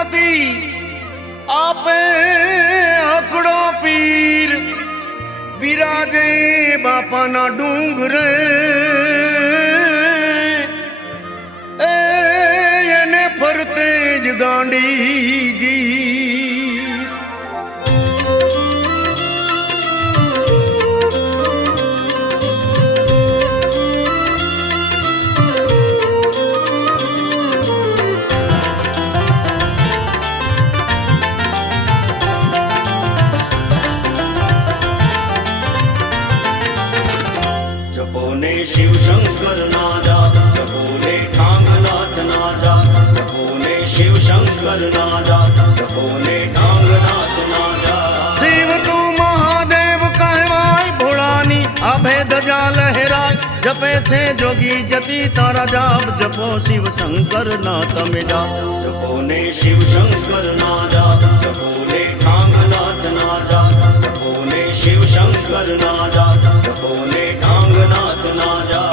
माती आपे आकड़ो पीर बिराजे बापा ना डूंगरे एने फरते ज गांडी गी शिव शंकर नाजा जपोने ठांगनाथ नाजा जपोने शिव शंकर नाजा जपोने ठांगनाथ नाजा। शिव तू महादेव कहवाय भोलानी अभेद जा लहराय जपे छे जोगी जति तारा जाप जपो शिव शंकर नाथ में जा। जपोने शिव शंकर नाजा जपोने ठांगनाथ नाजा जपोने शिव शंकर नाजा जपोने ठांगनाथ नाजा।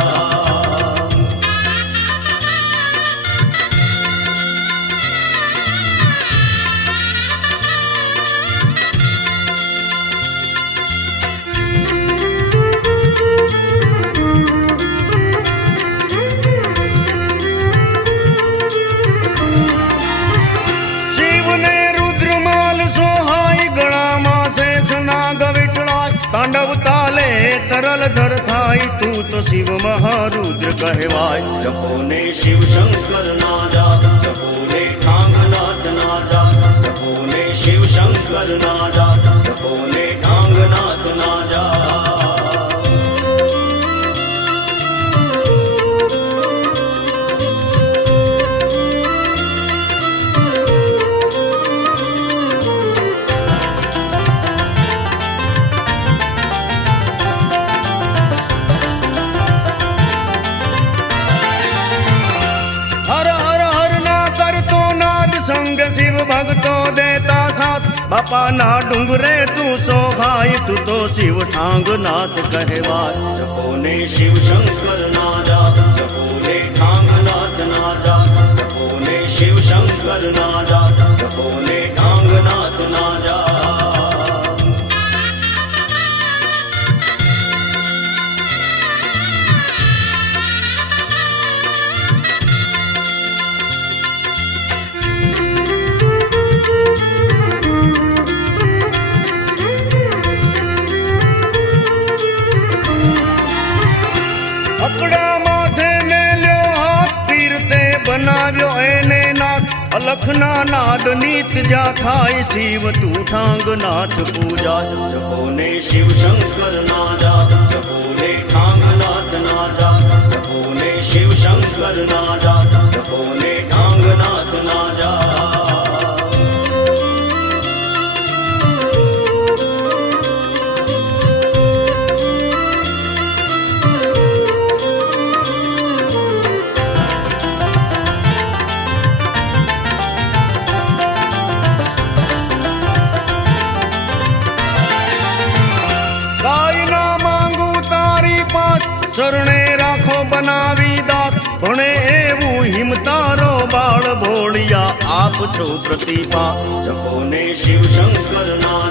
तांडव ताले तरल धर थाई तू तो शिव महारुद्र कहवाय। जपोने शिव शंकर नाजा जपोने ठांगनाथ नाजा जपोने शिव शंकर नाजा जपोने ठांगनाथ नाजा। शिव भक्तो देता साथ बापा ना डूंगरे तू सो भाई तू तो शिव ठांगनाथ कहवाय। जपोने शिव शंकर नाजा जपोने ठांगनाथ नाजा जपोने शिव शंकर नाजा जपोने ठांगनाथ नाजा। बनाव्यो एने नाथ अलखना नाद नीत जा थाई शिव तू ठांगनाथ पूजा। जपोने शिव शंकर नाजा जपोने ठांगनाथ नाजा जपोने शिव शंकर नाजा जपोने ठांगनाथ नाजा। शरणे राखो बनावी दात भणे एवं हिमतारो बाळ भोळिया आप छो प्रतिभा। जपोने शिव शंकर नाजा